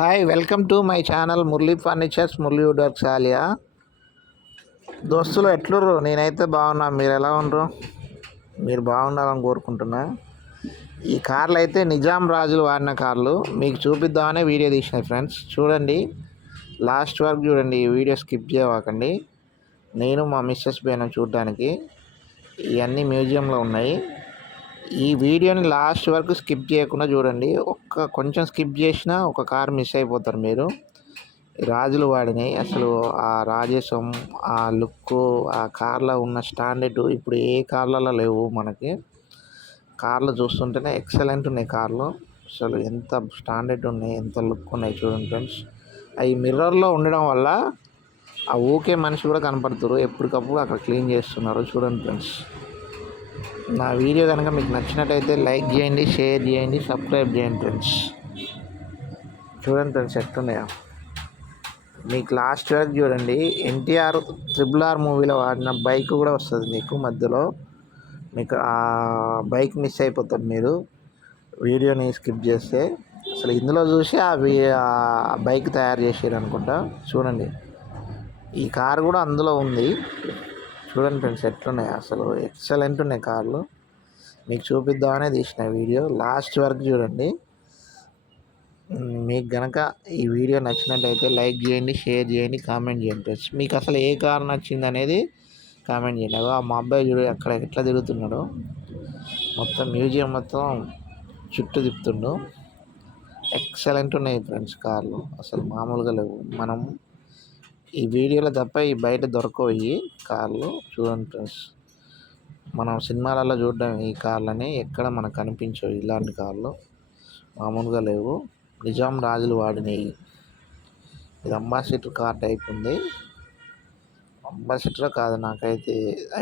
Hi welcome to my channel Murali furnitures Murali wood works Alia. దోస్తులు ఎట్లుర్రు? నేనైతే బాగున్నా. మీరు ఎలా ఉండరు? మీరు బాగుండాలని కోరుకుంటున్నా. ఈ కార్లు అయితే నిజాం రాజులు వాడిన కార్లు మీకు చూపిద్దామనే వీడియో తీసినాయి ఫ్రెండ్స్. చూడండి, లాస్ట్ వరకు చూడండి. ఈ వీడియో స్కిప్ చేయకండి. నేను మా మిస్సెస్ పోయినాం చూడడానికి. ఇవన్నీ మ్యూజియంలో ఉన్నాయి. ఈ వీడియోని లాస్ట్ వరకు స్కిప్ చేయకుండా చూడండి. కొంచెం స్కిప్ చేసినా ఒక కార్ మిస్ అయిపోతారు మీరు. రాజులు వాడినాయి. అసలు ఆ రాజేశం, ఆ లుక్, ఆ కార్లో ఉన్న స్టాండర్డ్ ఇప్పుడు ఏ కార్లలో లేవు. మనకి కార్లు చూస్తుంటేనే ఎక్సలెంట్ ఉన్నాయి కార్లు. అసలు ఎంత స్టాండర్డ్ ఉన్నాయి, ఎంత లుక్ ఉన్నాయి చూడండి ఫ్రెండ్స్. అవి మిర్రర్లో ఉండడం వల్ల ఆ ఊకే మనిషి కూడా కనపడుతారు. ఎప్పటికప్పుడు అక్కడ క్లీన్ చేస్తున్నారు చూడండి ఫ్రెండ్స్. నా వీడియో కనుక మీకు నచ్చినట్టయితే లైక్ చేయండి, షేర్ చేయండి, సబ్స్క్రైబ్ చేయండి ఫ్రెండ్స్. చూడండి ఫ్రెండ్స్ ఎట్లున్నాయో. మీకు లాస్ట్ వరకు చూడండి. ఎన్టీఆర్ RRR మూవీలో వాడిన బైక్ కూడా వస్తుంది మీకు మధ్యలో. మీకు ఆ బైక్ మిస్ అయిపోతారు మీరు వీడియోని స్కిప్ చేస్తే. అసలు ఇందులో చూసి ఆ బైక్ తయారు చేసారు అనుకుంటా. చూడండి, ఈ కారు కూడా అందులో ఉంది. చూడండి ఫ్రెండ్స్ ఎట్లున్నాయి. అసలు ఎక్సలెంట్ ఉన్నాయి కార్లు. మీకు చూపిద్దామనే తీసిన వీడియో. లాస్ట్ వరకు చూడండి. మీకు గనక ఈ వీడియో నచ్చినట్టయితే లైక్ చేయండి, షేర్ చేయండి, కామెంట్ చేయండి ఫ్రెండ్స్. మీకు అసలు ఏ కార్ నచ్చింది అనేది కామెంట్ చేయండి. అదో మా అబ్బాయి చూడు అక్కడ ఎట్లా తిరుగుతున్నాడో. మొత్తం మ్యూజియం మొత్తం చుట్టూ తిప్పుతుండు. ఎక్సలెంట్ ఉన్నాయి ఫ్రెండ్స్ కార్లు. అసలు మామూలుగా లేవు. మనం ఈ వీడియోలో తప్ప ఈ బయట దొరకవు ఈ కార్లు. చూడండి ఫ్రెండ్స్, మనం సినిమాలలో చూడడం ఈ కార్లని ఎక్కడ మనకు కనిపించవు. ఇలాంటి కార్లు మామూలుగా లేవు. నిజాం రాజులు వాడినవి. ఇది అంబాసిడర్ కార్ టైప్ ఉంది. అంబాసిడర్ కాదు, నాకైతే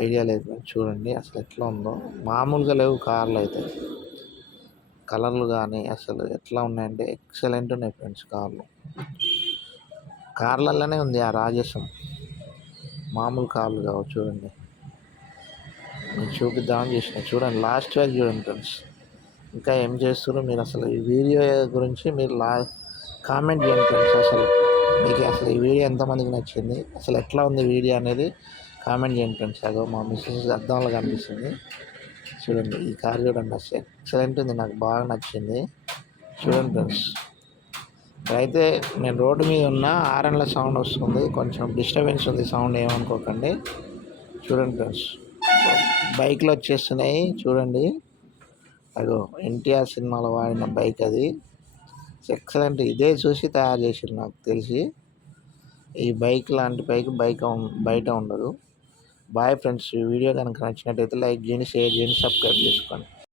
ఐడియా లేదు. చూడండి అసలు ఎట్లా ఉందో. మామూలుగా లేవు కార్లు అయితే. కలర్లు కానీ అసలు ఎట్లా ఉన్నాయంటే ఎక్సలెంట్ ఉన్నాయి ఫ్రెండ్స్ కార్లు. కార్లలోనే ఉంది ఆ రాజసం. మామూలు కార్లు కావు. చూడండి, మీకు చూపిద్దామని చేసిన. చూడండి లాస్ట్ వరకు చూడండి ఫ్రెండ్స్. ఇంకా ఏం చేస్తున్నారు మీరు? అసలు ఈ వీడియో గురించి మీరు కామెంట్ చేయండి ఫ్రెండ్స్. అసలు మీకు అసలు ఈ వీడియో ఎంతమందికి నచ్చింది, అసలు ఎట్లా ఉంది వీడియో అనేది కామెంట్ చేయండి ఫ్రెండ్స్. అదో మా మిస్సెస్ అద్దంలో కనిపిస్తుంది. చూడండి ఈ కార్ చూడండి. అసలు ఎక్సలెంట్ ఉంది, నాకు బాగా నచ్చింది. చూడండి ఫ్రెండ్స్. అయితే నేను రోడ్డు మీద ఉన్న హారన్ల సౌండ్ వస్తుంది, కొంచెం డిస్టర్బెన్స్ ఉంది. సౌండ్ ఏమనుకోకండి. చూడండి ఫ్రెండ్స్, బైక్లు వచ్చేస్తున్నాయి చూడండి. అదో ఎన్టీఆర్ సినిమాలో వాడిన బైక్ అది. ఎక్సలెంట్. ఇదే చూసి తయారు చేసారు నాకు తెలిసి. ఈ బైక్ లాంటి బైక్ బయట ఉండదు. Bye friends. ఈ వీడియో కనుక నచ్చినట్టయితే లైక్ చేయండి, షేర్ చేయండి, సబ్స్క్రైబ్ చేసుకోండి.